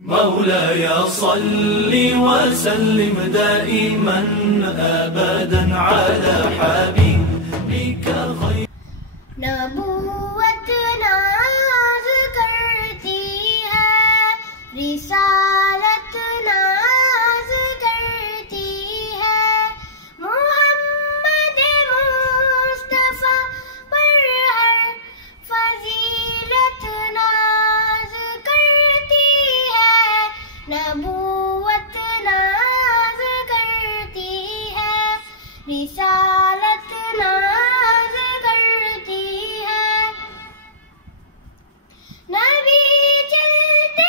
مولاي صل وسلم دائما أبدا على حبيبك خير نبوت ناز کرتی ہے رسالت ناز کرتی ہے محمد مصطفیٰ پر ہر فضیلت ناز کرتی ہے نبوت ناز کرتی ہے رسالت ناز کرتی ہے نبی چلتے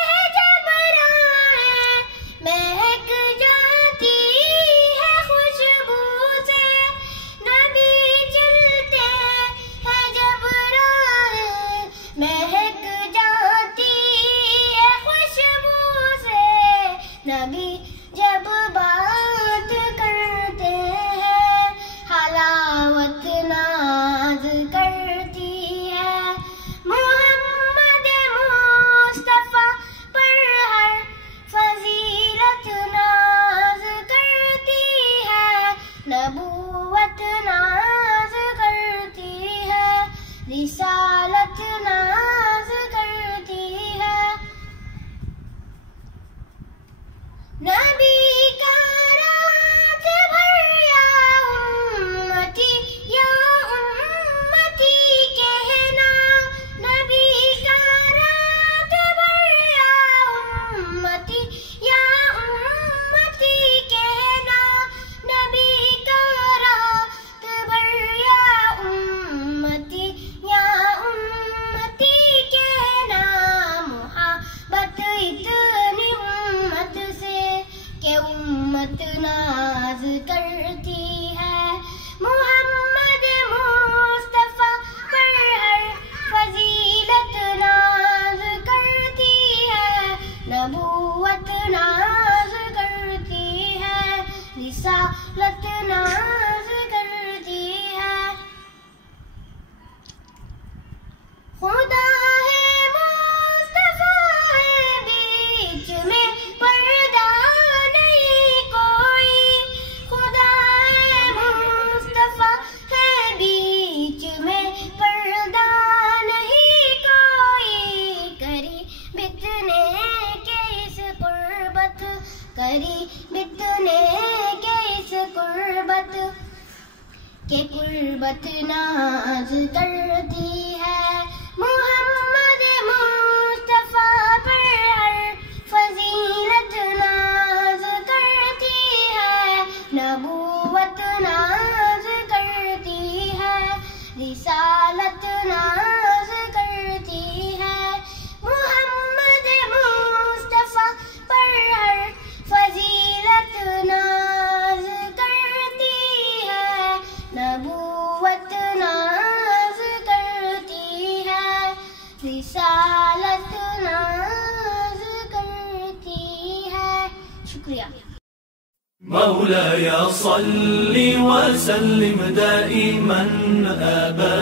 ہیں جب راہیں مہک جاتی ہے خوشبو سے نبی چلتے ہیں جب راہیں مہک جاتی ہے خوشبو سے نبی جب بات کرتے ہیں حلاوت ناز کرتی ہے محمد مصطفیٰ پر ہر فضیلت ناز کرتی ہے نبوت ناز کرتی ہے رسالت ناز کرتی ہے نبی کا رات بھر یا امتی کہنا نبی کا رات بھر یا امتی کہنا نبی کا رات بھر یا امتی کہنا محبت اتنی امت سے کہ امت ناز کرتی ہے محمد مصطفیٰ پر ہر فضیلت ناز کرتی ہے نبوت ناز کرتی ہے رسالت ناز کرتی ہے خدا ہے مصطفیٰ ہے بیچ میں پردہ نہیں کوئی خدا ہے مصطفیٰ ہے بیچ میں پردہ نہیں کوئی قریب اتنے کے اس قربت قریب اتنے کے اس قربت کہ قربت ناز کرتی ہے محمد مصطفیٰ پر ہر فضیلت ناز کرتی ہے نبوت ناز کرتی ہے رسالت ناز کرتی ہے محمد مصطفیٰ پر ہر فضیلت ناز کرتی ہے نبوت ناز کرتی ہے رسالت ناز کرتی ہے شکریہ مولاي صل وسلم دائما أبدا